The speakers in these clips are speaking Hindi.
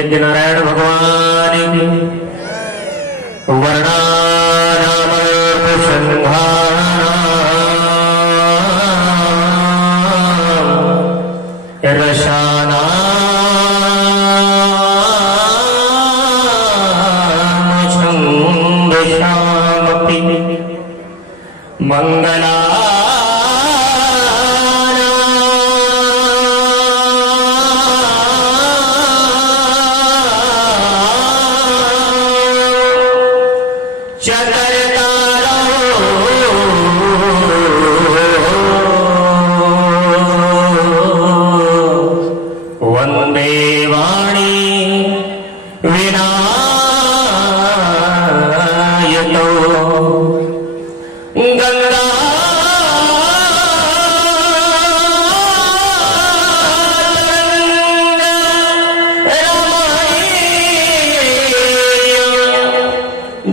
नारायण भगवान की वर्णानामर्पसंहारां रसानां छन्दसामपि मंगला वंदे वाणी विनायतो गंगा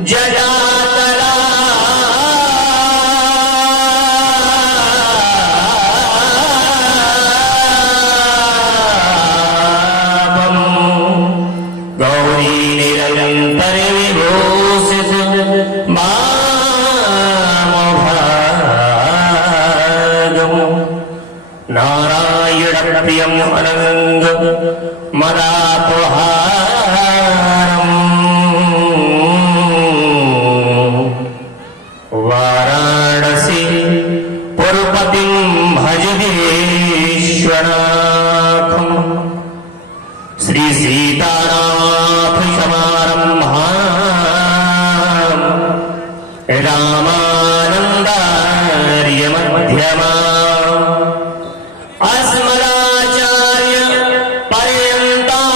जटातला गौरी निरंतर विभूषित मामभागम नारायण प्रियम अनंग मदापहारम वाराणसी पुरपतिं भज विश्वनाथम श्री सीतानाथ समारंभां रामानंदार्य मध्यमाम् अस्मदाचार्य पर्यन्तां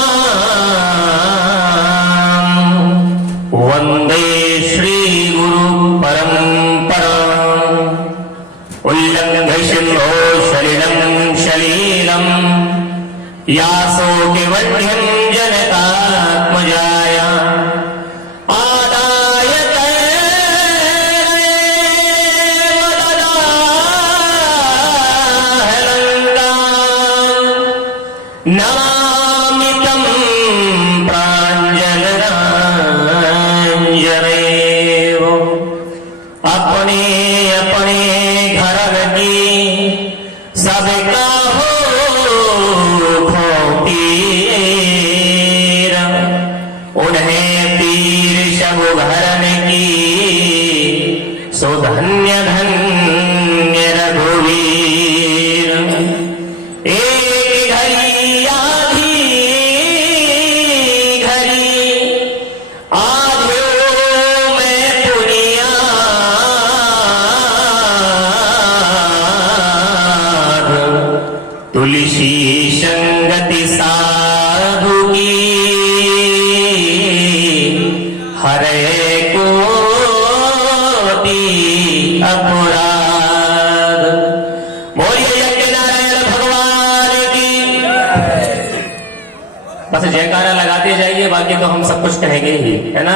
वन्दे श्री गुरु परम्पराम् उल्लङ्घ्य सिंहो सलिलं सलीलं यासोऽपि वह्निं जनकात्मजाय आदाय तैर्मददाहलङ्काम् नमामि तं प्राञ्जलराञ्जनेव अपने अपने घर की सबका हो खोतीर उन्हें पीर शबु भरन की सुधन्य धन्य रघुवीर एक घड़ी आधी घड़ी आध्यो में पुनिया तुलसी संगति साधु की हरे कोटि अपराध। बोलिए यज्ञ नारायण भगवान की। बस जयकारा लगाते जाइए, बाकी तो हम सब कुछ कहेंगे ही, है ना।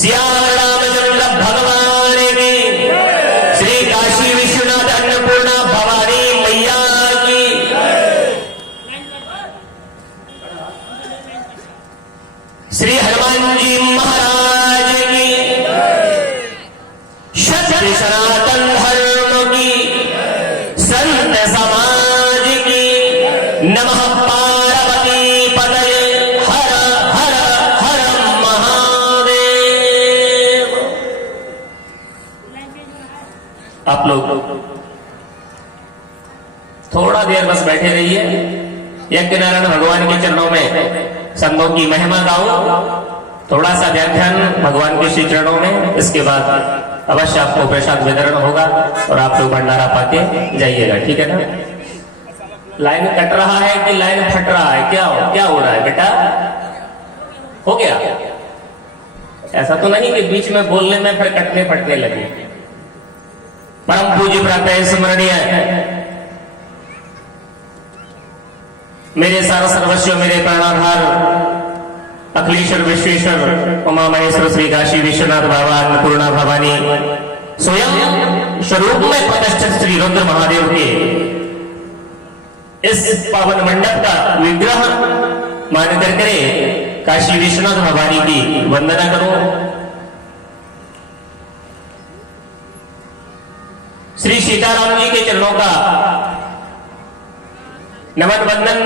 सिया रामचंद्र भगवान की, श्री काशी विश्वनाथ अन्नपूर्णा भवानी मैया की, श्री हनुमान जी महाराज की, सत्य सनातन धर्म की, संत समाज की, नमः पार्वती पतये हर हर हर महादेव। आप लोग थोड़ा देर बस बैठे रहिए, यज्ञ नारायण भगवान के चरणों में संतों की महिमा गाओ, थोड़ा सा ध्यान भगवान के श्री चरणों में। इसके बाद अवश्य आपको प्रसाद वितरण होगा और आप लोग भंडारा पाके जाइएगा, ठीक है ना। लाइन कट रहा है कि लाइन फट रहा है, क्या हो रहा है बेटा? हो गया? ऐसा तो नहीं कि बीच में बोलने में फिर कटने फटने लगे। परम पूज्य प्रातः स्मरणीय मेरे सारा सर्वस्व मेरे प्राणाधार अखिलेश्वर विश्वेश्वर उमा महेश्वर श्री काशी विश्वनाथ बाबा अन्नपूर्णा भवानी स्वयं स्वरूप में प्रतिष्ठित श्री रुद्र महादेव के इस पावन मंडप का विग्रह मानकर करे काशी विश्वनाथ भवानी की वंदना करो। श्री सीताराम जी के चरणों का नमन वंदन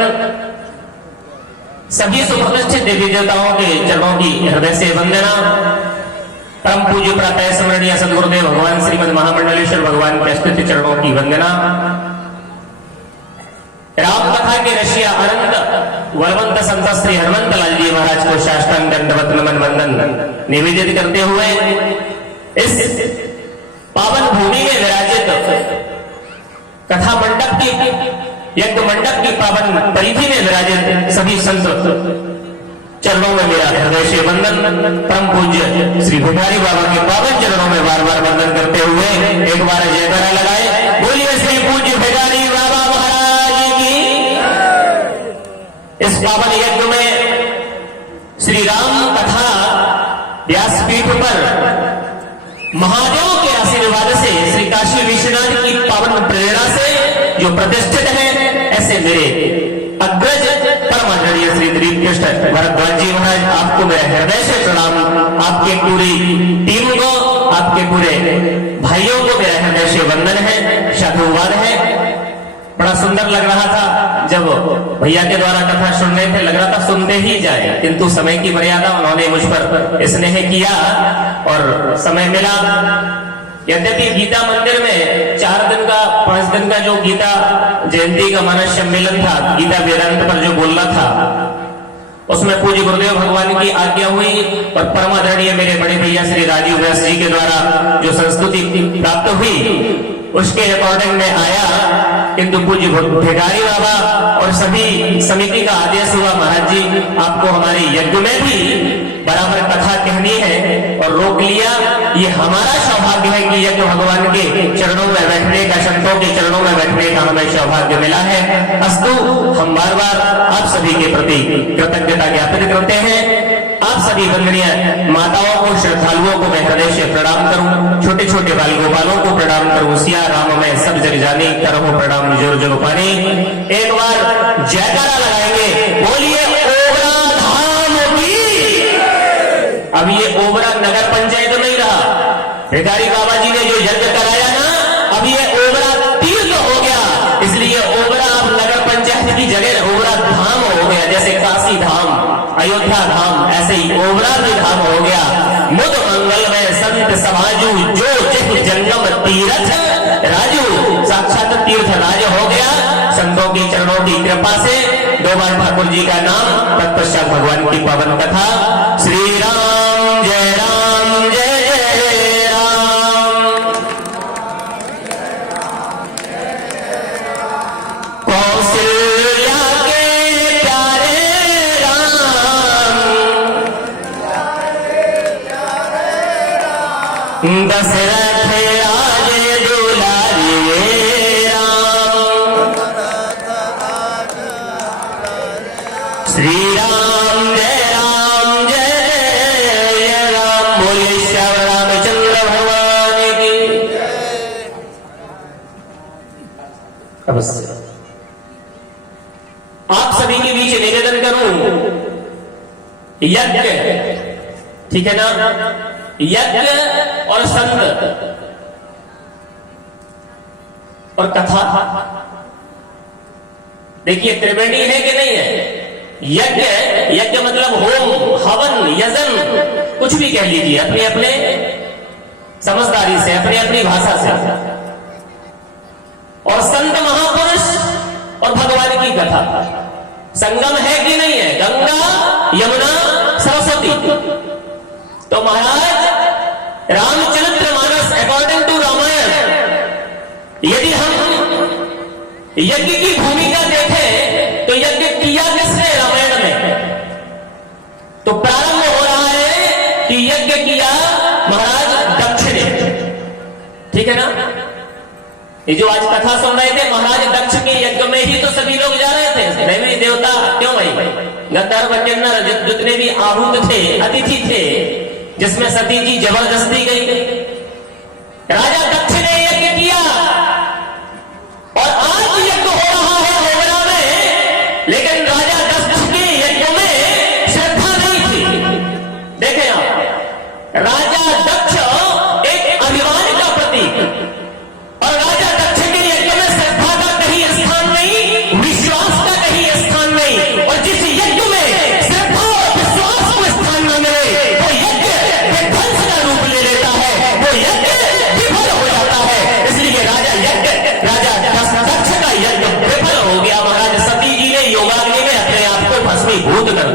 सभी सुप्रतिष्ठित देवी देवताओं के चरणों की हृदय से वंदना। परम पूज्य प्रातः स्मरणीय सदगुरुदेव भगवान श्रीमद महामंडलेश्वर भगवान के स्तुति चरणों की वंदना। राम कथा के रशिया अनंत वरवंत संत श्री हनुमंत लाल जी महाराज को साष्टांग दंडवत नमन वंदन निवेदित करते हुए इस पावन भूमि में विराजित कथा मंडप की यज्ञ मंडप की पावन परिधि में विराजित सभी संत चरणों में मेरा हृदय से वंदन। परम पूज्य श्री भिखारी बाबा के पावन चरणों में बार बार वंदन करते हुए एक बार जयकारा लगाए। बोलिए श्री पूज्य भिखारी बाबा महाराज की। इस पावन यज्ञ में श्री राम कथा व्यासपीठ पर महादेव के आशीर्वाद से श्री काशी विश्वनाथ की पावन प्रेरणा से जो प्रतिष्ठित है ऐसे मेरे अग्रज परम आदरणीय श्री दिलीप कृष्ण भरद्वाज जी महाराज, आपको मेरे हृदय से प्रणाम। आपके पूरी टीम को, आपके पूरे भाइयों को मेरा हृदय से वंदन है, साधुवाद है। बड़ा सुंदर लग रहा था जब भैया के द्वारा कथा सुन रहे थे, लग रहा था सुनते ही जाए, किंतु समय की मर्यादा उन्होंने मुझ पर स्नेह किया और समय मिला। यद्यपि गीता मंदिर में 4 दिन का 5 दिन का जो गीता जयंती का मानस सम्मेलन था, गीता वेदांत पर जो बोलना था, उसमें पूज्य गुरुदेव भगवान की आज्ञा हुई और परम आदरणीय मेरे बड़े भैया श्री राजीव व्यास जी के द्वारा जो संस्तुति प्राप्त हुई उसके अकॉर्डिंग में आया। किंतु पूज्य भिखारी बाबा और सभी समिति का आदेश हुआ, महाराज जी आपको हमारे यज्ञ में भी बराबर कथा कहनी है और रोक लिया। ये हमारा सौभाग्य है कि यज्ञ भगवान के चरणों में बैठने का, संतों के चरणों में बैठने का हमें सौभाग्य मिला है। अस्तु, हम बार बार आप सभी के प्रति कृतज्ञता ज्ञापित करते हैं। आप सभी वंदनीय माताओं को, श्रद्धालुओं को मैं हृदय से प्रणाम करूं, छोटे छोटे बाल गोपालों को प्रणाम करूं। सिया राम में सब जग जानी, करहु प्रणाम जोर जग पानी। एक बार जयकारा लगाएंगे, बोलिए ओबरा धाम की। अब ये ओबरा नगर पंचायत नहीं रहा, भिखारी बाबा जी ने जो यज्ञ कराया ना, अब ये ओबरा तीर्थ हो गया। इसलिए ओबरा अब नगर पंचायत की जगह ओबरा धाम हो गया। जैसे काशी धाम, अयोध्या धाम, ऐसे ही ओबरा भी धाम हो गया। मुद मंगल में संत समाजू, जो जित जंगम तीरथ राजू, साक्षात तीर्थ राज हो गया संतों के चरणों की कृपा से। 2 बार ठाकुर जी का नाम, तत्पश्चात भगवान की पावन कथा। श्री राम जय राम जय जय राम। कौशल्या के प्यारे राम, दशरथ राजे दुलारे राम। श्री राम जय राम जय जय राम। बोलिए श्याम रामचंद्र भगवान की। अवश्य आप सभी के बीच निवेदन करूं, यज्ञ, ठीक है ना, यज्ञ और संत और कथा, देखिए त्रिवेणी है कि नहीं है। यज्ञ, यज्ञ मतलब होम, हवन, यजन, कुछ भी कह लीजिए अपने अपने समझदारी से, अपनी अपनी भाषा से। और संत महापुरुष और भगवान की कथा, संगम है कि नहीं है, गंगा यमुना सरस्वती। तो महाराज रामचरितमानस अकॉर्डिंग टू रामायण, यदि हम यज्ञ की भूमिका देखें तो यज्ञ किया किसने रामायण में? तो प्रारंभ हो रहा है कि यज्ञ किया महाराज दक्ष ने, ठीक है ना। ये जो आज कथा सुन रहे थे, महाराज दक्ष के यज्ञ में ही तो सभी लोग जा रहे थे, देवी देवता, क्यों भाई, गंधर्व किन्नर जितने भी आहूत थे, अतिथि थे, जिसमें सती जी जबरदस्ती गई। राजा दक्ष ने यज्ञ किया और आज यज्ञ हो रहा है ओबरा में, लेकिन राजा दक्ष के यज्ञ में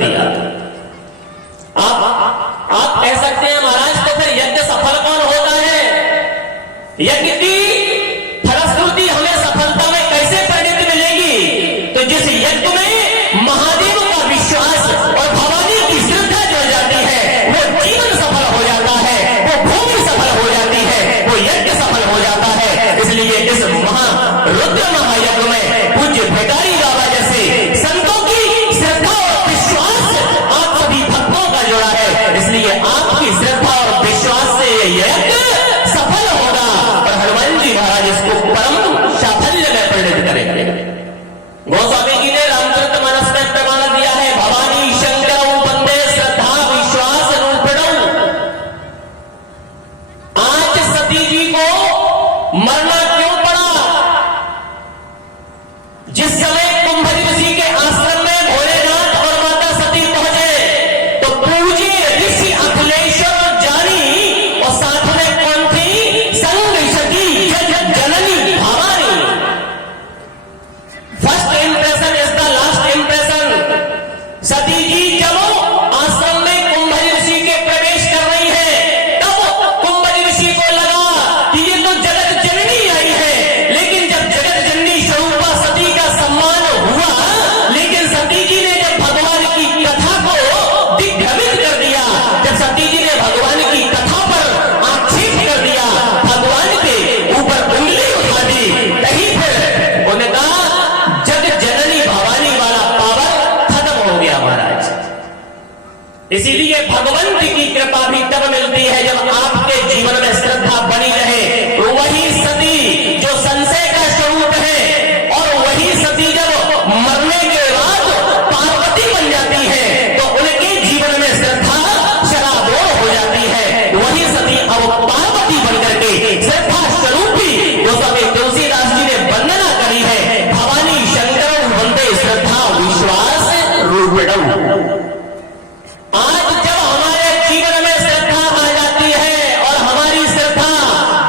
दिया। आप कह सकते हैं महाराज तो फिर यज्ञ सफल कौन होता है? यज्ञ की फलश्रुति हमें सफलता में कैसे परिणति मिलेगी? तो जिस यज्ञ में महादेव का विश्वास और भवानी की श्रद्धा जुड़ जाती है, वो जीवन सफल हो जाता है, वो भूमि सफल हो जाती है, वो यज्ञ सफल हो जाता है। इसलिए इस रुद्र महायज्ञ में पूज्य भिखारी बाबा जैसे संतों की श्रद्धा और विश्वास आप सभी भक्तों का जुड़ा है। इसलिए आपकी श्रद्धा और विश्वास से यह यज्ञ सफल होगा और हनुमान जी महाराज इसको परम साफल्य में परिणत करेंगे। गोस्वामी जी ने रामचरितमानस में प्रमाण दिया है, भवानी शंकर वंदे श्रद्धा विश्वास रूपिणौ। आज सती जी को मरना क्यों पड़ा? जिस समय कुंभ ऋषि के आश्रम में भोलेनाथ और माता सती पहुंचे तो पूजे ऋषि अखिलेश्वर जानी और साथ में कौन थी? संग सती जननी Bhavani. First impression is the last impression. Sati ji जब आश्रम में कुंभ ऋषि के प्रवेश कर रही है तब कुंभ ऋषि को लगा कि ये तो जगत जननी आई है, लेकिन जब जगत जननी स्वरूपा सती का सम्मान हुआ, लेकिन सती जी ने जब भगवान की कथा को दिग्भ्रमित कर दिया, जब सती जी ने भगवान की कथा पर आक्षेप कर दिया, भगवान के ऊपर उंगली उठा दी, कहीं फिर उन्होंने कहा जग जननी भवानी वाला पावर खत्म हो गया महाराज। इसीलिए भगवंत की कृपा भी तब मिलती है जब आपके जीवन में श्रद्धा बनी रहे। तो वही सती जो संशय का स्वरूप है और वही सती जब मरने के बाद पार्वती बन जाती है तो उनके जीवन में श्रद्धा शराबोर हो जाती है। वही सती अब पार्वती बनकर के श्रद्धा स्वरूपी गोस्वामी तुलसीदास जी ने वंदना करी है, भवानी शंकर वंदे श्रद्धा विश्वास रूपिणौ। आज जब हमारे जीवन में श्रद्धा आ जाती है और हमारी श्रद्धा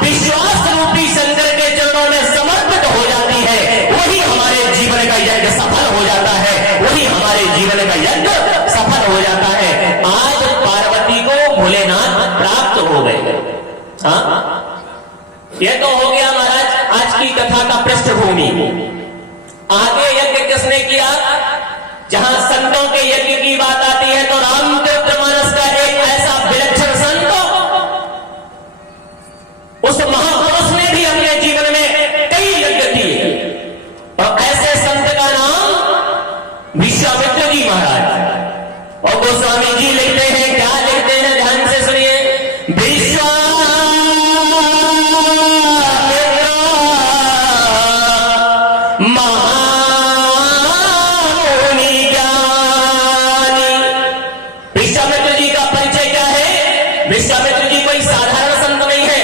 विश्वास रूपी शंकर के चरणों में समर्पित हो जाती है, वही हमारे जीवन का यज्ञ सफल हो जाता है, वही हमारे जीवन का यज्ञ सफल हो जाता है। आज पार्वती को भोलेनाथ प्राप्त हो गए। हाँ, यह तो हो गया महाराज आज की कथा का पृष्ठभूमि। आगे यज्ञ किसने किया? जहां संतों के यज्ञ की बात आती है तो रामचरितमानस का एक ऐसा विलक्षण संत, उस महापुरुष ने भी अपने जीवन में कई यज्ञ किए और ऐसे संत का नाम विश्वामित्र जी महाराज। और गोस्वामी जी लिखते हैं, क्या लिखते हैं ध्यान से सुनिए। विश्वामित्र विश्वामित्र जी का परिचय क्या है? विश्वामित्र जी कोई साधारण संत नहीं है,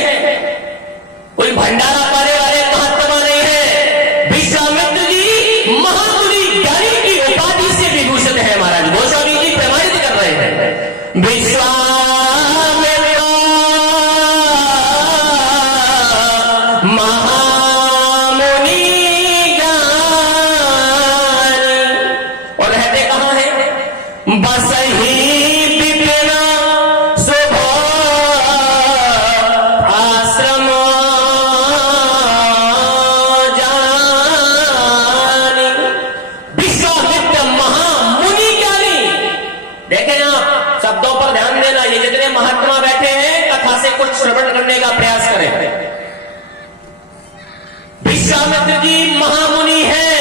कोई भंडारा पाने वाले महात्मा नहीं है। विश्वामित्र जी महामुनि ज्ञानी की उपाधि से विभूषित है महाराज। गोस्वामी जी प्रमाणित कर रहे हैं, विश्वामित्र महामुनि ज्ञानी। और रहते कहां है? बस ही महात्मा बैठे हैं, कथा से कुछ श्रवण करने का प्रयास करें। विश्वामित्र जी महामुनि हैं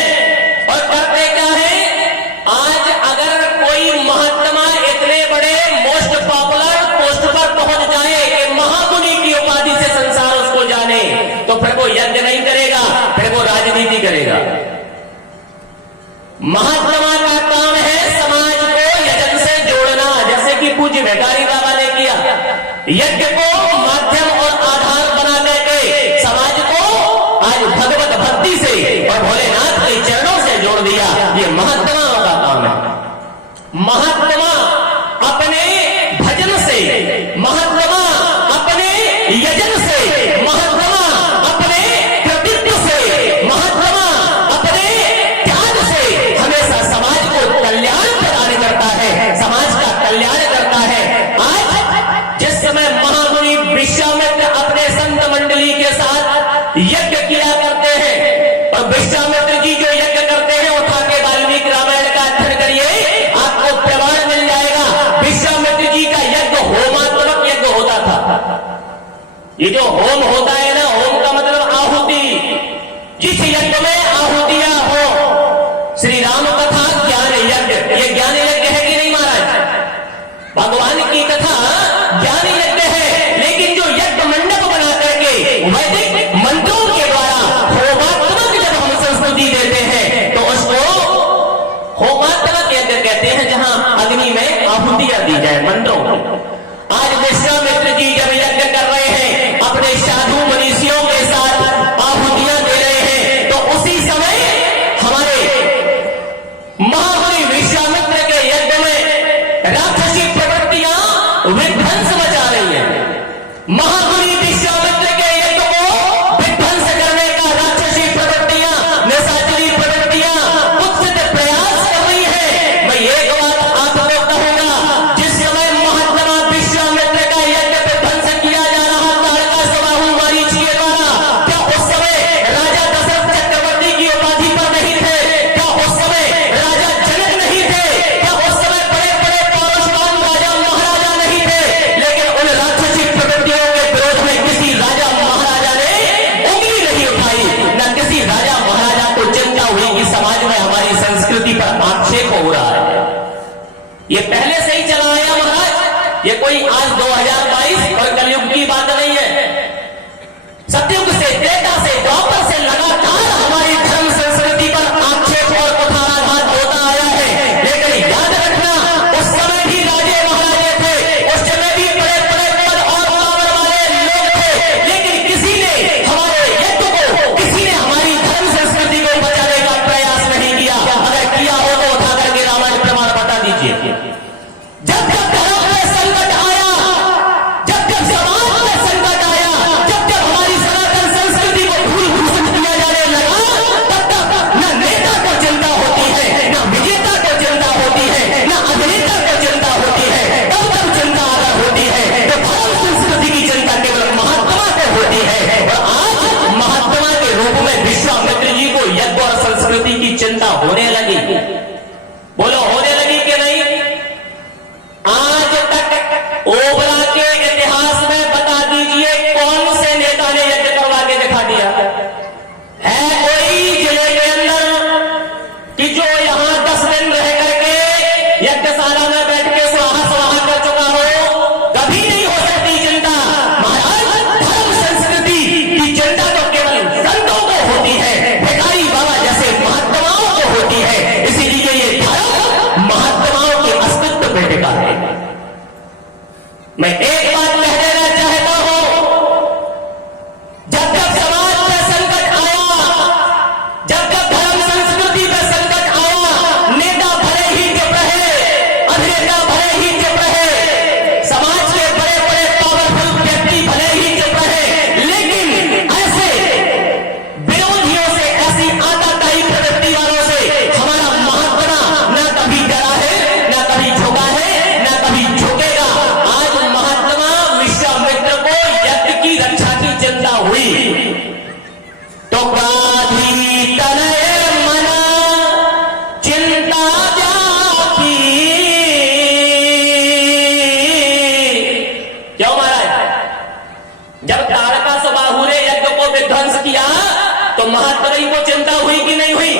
और करते क्या है? आज अगर कोई महात्मा इतने बड़े मोस्ट पॉपुलर पोस्ट पर पहुंच जाए कि महामुनि की उपाधि से संसार उसको जाने, तो फिर वो यज्ञ नहीं करेगा, फिर वो राजनीति करेगा। महात्मा का काम है समाज को यजन से जोड़ना, जैसे कि पूज्य भिखारी बाबा ने किया। यज्ञ को माध्यम और आधार बना करके समाज को आज भगवत भक्ति से और भोलेनाथ के चरणों से जोड़ दिया। ये महात्माओं का काम है। महात्मा अपने भजन से, महात्मा अपने यजन से, महात्मा अपने कृतित्व से, महात्मा अपने त्याग से हमेशा समाज को कल्याण प्रदान करता है, ये जो होम होता है ना, होम का मतलब आहुति। जिस यज्ञ में आहुतियां हो, श्री राम कथा ज्ञान यज्ञ, ये ज्ञान यज्ञ है कि नहीं महाराज? भगवान की कथा ज्ञान यज्ञ है, लेकिन जो यज्ञ मंडप बना करके वैदिक मंत्रों के द्वारा होमात्मक जब हम संस्कृति देते हैं तो उसको होमात्मक यज्ञ कहते हैं, जहां अग्नि में आहुतियां दी जाए मंत्रों की। आज विश्वामित्र जी जब यज्ञ कर रहे हैं, अपने साधु मनीषियों के साथ आहुतियां दे रहे हैं, तो उसी समय हमारे महामुनि विश्वामित्र के यज्ञ में राक्षसी प्रवृत्तियां विध्वंस मचा रही है। महामुनि विश्वामित्र के यज्ञ को विध्वंस करने का राक्षसी प्रवृत्तियां, निशाचरी प्रवृत्तियां कुत्सित प्रयास कर रही है। मैं एक बात आपको कहूंगा, जिस समय महात्मा विश्वामित्र का यज्ञ विध्वंस किया जा रहा ताड़का सुबाहु मारीच के द्वारा, क्या उस समय राजा दशरथ चक्रवर्ती की उपाधि पर नहीं थे? क्या उस समय राजा जनक नहीं थे? क्या उस समय बड़े बड़े पौरुषवान राजा महाराजा नहीं थे? लेकिन उन राक्षसी प्रवृत्तियों के विरोध में किसी राजा महाराजा ने उंगली नहीं उठाई, न किसी राजा महाराजा को चिंता हुई कि समाज में हमारी संस्कृति पर आक्षेप हो रहा है। ये पहले से ही चला आया महाराज, ये कोई आज 2022 और कलयुग की बात नहीं है। सतयुग से, त्रेता से, द्वापर से लगातार हमारी धर्म संस्कृति पर आक्षेप और कुठाराघात होता आया है। लेकिन याद रखना, उस समय भी राजे महाराजे थे, उस समय भी बड़े बड़े पद और पावर वाले लोग थे, लेकिन किसी ने हमारे यज्ञ को, किसी ने हमारी धर्म संस्कृति को बचाने का प्रयास नहीं किया। अगर किया हो तो उठा करके रामायण प्रमाण बता दीजिए। जब जब धर्म में संकट आया, जब जब समाज में संकट आया, जब जब हमारी सनातन संस्कृति को धूल भूषित किया जाने लगा, तब तक न नेता को चिंता होती है, न विजेता को चिंता होती है, न अभिनेता को चिंता होती है। तब तब चिंता अगर होती है तो धर्म संस्कृति की चिंता केवल महात्मा को होती है। और आज महात्मा के रूप में विश्वामित्र जी को यज्ञ और संस्कृति की चिंता होने लगी। बोलो, होने लगी कि नहीं? आज तक ओबरा के इतिहास में बता दीजिए, कौन से नेता ने यज्ञ करवा के दिखा दिया है? कोई जिले के अंदर कि जो यहां 10 दिन रह करके यज्ञशाला में बैठ के स्वाहा स्वाहा कर चुका हो? कभी नहीं हो सकती चिंता। महाराज, धर्म संस्कृति की चिंता तो केवल संतों को होती है, भिखारी बाबा जैसे महात्माओं को होती है। इसीलिए ये धर्म महात्माओं के अस्तित्व पे टिका है। मैं एक बात कह देना चाहता हूं, जब जब समाज में संकट आया, जब जब धर्म संस्कृति में संकट आया, नेता भले ही चुप रहे, अभिनेता भले ही चुप रहे, समाज के बड़े बड़े पावरफुल व्यक्ति भले ही चुप रहे, लेकिन ऐसे विरोधियों से, ऐसी आताताई प्रवृत्ति वालों से हमारा महात्मा न कभी डरा है, न कभी झुका है, न कभी झुकेगा। आज महात्मा विश्वामित्र को यज्ञ की रक्षा की चिंता हुई तो गाधी तनय मना चिंता व्यापी। क्यों महाराज? जब ताड़का सुबाहु ने यज्ञ को विध्वंस किया तो महात्मा को चिंता हुई कि नहीं हुई?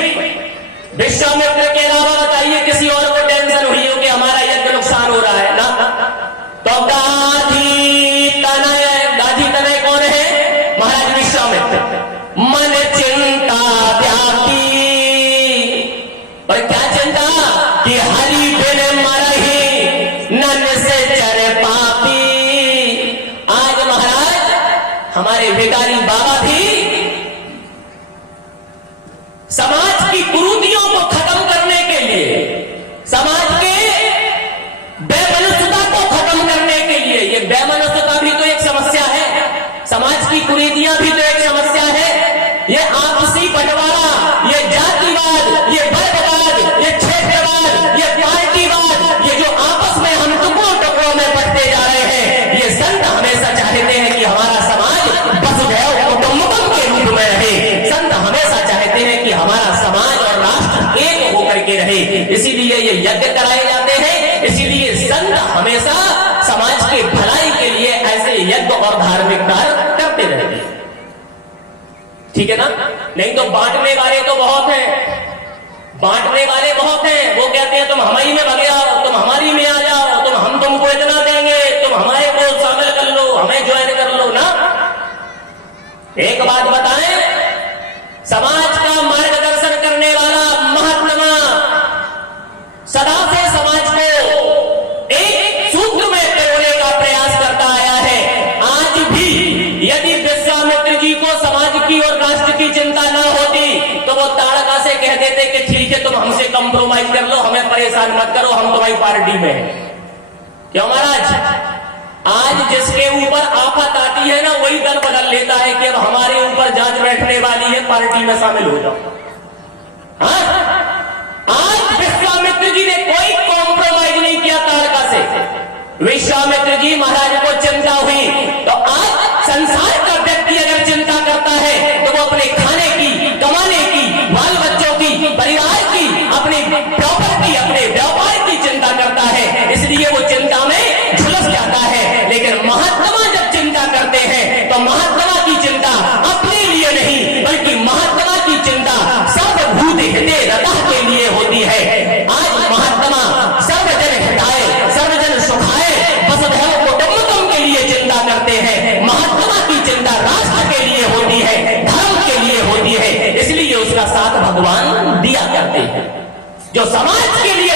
विश्वामित्र के अलावा बताइए किसी और को टेंशन हुई हो कि हमारा यज्ञ नुकसान हो रहा है ना? तो गाधी तनय कौन है? महाराज विश्वामित्र। मन चिंता व्यापी, और क्या चिंता? कि हरि बिन मरहि नन से चर पापी। आज महाराज हमारे भिखारी बाबा भी समाज की कुरीतियों को खत्म करने के लिए, समाज के बेमनुष्यता को खत्म करने के लिए, ये बेमनुष्यता भी तो एक समस्या है, समाज की कुरीतियां भी तो एक समस्या है, ये आपसी बंटवारा, ये जातिवाद, ये वर्गवाद, ये क्षेत्रवाद, ये पार्टीवाद, ये जो आपस में हम टुकड़ों टुकड़ों में बंटते जा रहे हैं, ये संत हमेशा चाहते हैं कि हमारा समाज वसुधैव कुटुंबकम के रूप में रहे। संत हमेशा चाहते हैं कि हमारा समाज और राष्ट्र एक होकर के रहे। इसीलिए ये यज्ञ कराए जाते हैं, इसीलिए संत हमेशा समाज के भलाई के लिए ऐसे यज्ञ और धार्मिक कार्य ठीक है ना? नहीं तो बांटने वाले तो बहुत हैं, बांटने वाले बहुत हैं। वो कहते हैं तुम हमारी में भग जाओ, तुम हमारी में आ जाओ, हम तुमको इतना देंगे, तुम हमारे को शामिल कर लो, हमें ज्वाइन कर लो ना। एक बात बताएं, समाज का मार्गदर्शन करने वाला महात्मा सदा से समाज को एक सूत्र में पिरोने का प्रयास करता आया है। आज भी यदि विश्वामित्र जी को समाज की और राष्ट्र की चिंता ना होती तो वो ताड़का से कह देते कि ठीक है, तुम हमसे कंप्रोमाइज कर लो, हमें परेशान मत करो, हम तुम्हारी पार्टी में हैं। क्यों महाराज? आज जिसके ऊपर आफत आती है ना, वही दल बदल लेता है कि अब हमारे ऊपर जांच बैठने वाली है, पार्टी में शामिल हो जाओ। हाँ? आज विश्वामित्र जी ने कोई कॉम्प्रोमाइज नहीं किया ताड़का से। विश्वामित्र जी महाराज को चिंता हुई तो आज संसार का व्यक्ति अगर चिंता करता है तो वो अपने खाने की, कमाने की, बाल बच्चों की, परिवार की, अपनी प्रॉपर्टी, अपने व्यापार की चिंता करता है, इसलिए वो चिंता में झुलस जाता है। लेकिन महात्मा जब चिंता करते हैं तो महात्मा की चिंता अपने लिए नहीं बल्कि महात्मा की चिंता सर्वभूत हिते रतः के लिए होती है। आज महात्मा सर्वजन हिताय सर्वजन सुखाय वसुधैव कुटुम्बकम के लिए चिंता करते हैं। महात्मा की चिंता राष्ट्र के लिए होती है, धर्म के लिए होती है, इसलिए उसका साथ भगवान दिया करते हैं। जो समाज के लिए